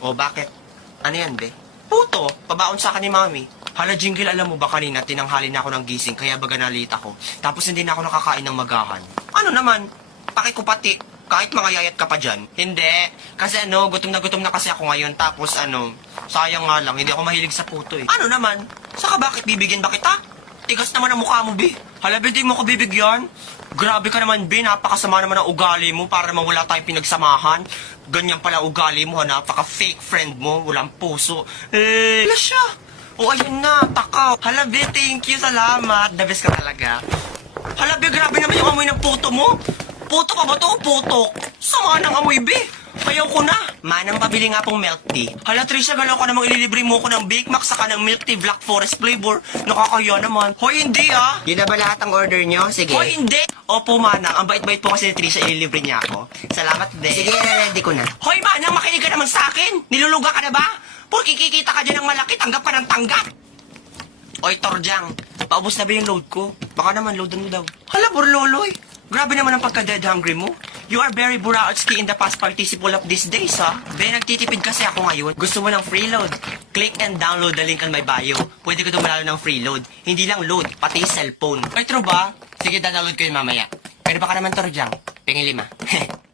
O bakit? Ano yan, be? Puto, pabaon sa akin ni Mami. Hala, Jingle, alam mo ba kanina, tinanghali na ako ng gising, kaya baga nalita ako. Tapos hindi na ako nakakain ng magahan. Ano naman? Pakikupati. Kahit mga yayat ka pa dyan. Hindi. Kasi gutom na kasi ako ngayon. Tapos sayang nga lang, hindi ako mahilig sa puto eh. Ano naman? Saka bakit bibigyan ba kita? Tigas naman ang mukha mo, be. Hala, be, di mo ko bibigyan. Grabe ka naman, be. Napakasama naman ang ugali mo para mawala tayong pinagsamahan. Ganyan pala ugali mo, ha? Napaka-fake friend mo. Walang puso. Wala siya. O, ayun na. Takaw. Hala, be, thank you. Salamat. The best ka talaga. Hala, be, grabe naman yung amoy ng puto mo. Puto pa ba to o putok? Sama ng amoy, be. Ayaw ko na. Manang pabili nga pong milk tea. Hala, Trisha, galaw ka namang ililibre mo ko ng Big Mac saka ng milk tea Black Forest flavor. Nakakaya naman. Hoy, hindi ah. Yun na ba lahat ang order nyo? Sige. Hoy, hindi. Opo, Manang. Ang bait-bait po kasi ni Trisha, ililibre niya ako. Salamat, be. Sige, ready ko na. Hoy, Manang, makinig ka naman sa akin. Niluluga ka na ba? Porque kikita ka dyan ng malaki, tanggap ka ng tanggap. Oy, Torjang, paubos na ba yung load ko? Baka naman, loadan mo daw. Hala, Borloloy. Grabe naman ang pagka-dead hungry mo. You are very Buraotski in the past participle of these days, ha? Be, nagtitipid kasi ako ngayon. Gusto mo ng freeload? Click and download the link on my bio. Pwede ko dumalalo ng freeload. Hindi lang load, pati cellphone. Ay, true ba? Sige, download ko yun mamaya. Pero baka naman, Torjang, tingin 5.